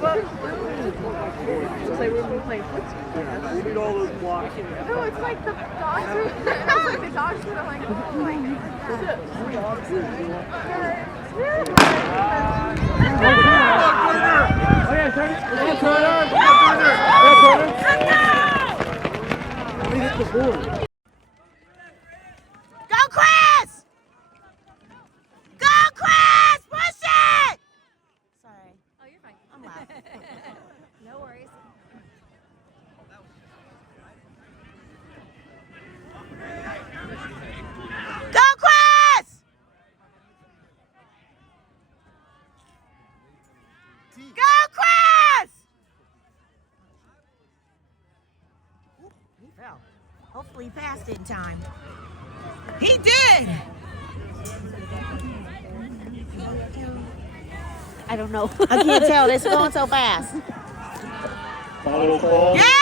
Looks like we're playing footsie. We need all those blocks. No, it's like the dogs. It's like the dogs that are like, oh my God. It's really hard. Oh yeah, turn it. Let me hit the board. Go, Chris! Go, Chris! Push it! Sorry. Oh, you're fine. I'm loud. No worries. Go, Chris! Go, Chris! Ooh, he fell. Hopefully he passed it in time. He did! I don't know. I can't tell. It's going so fast. Final call. Yeah!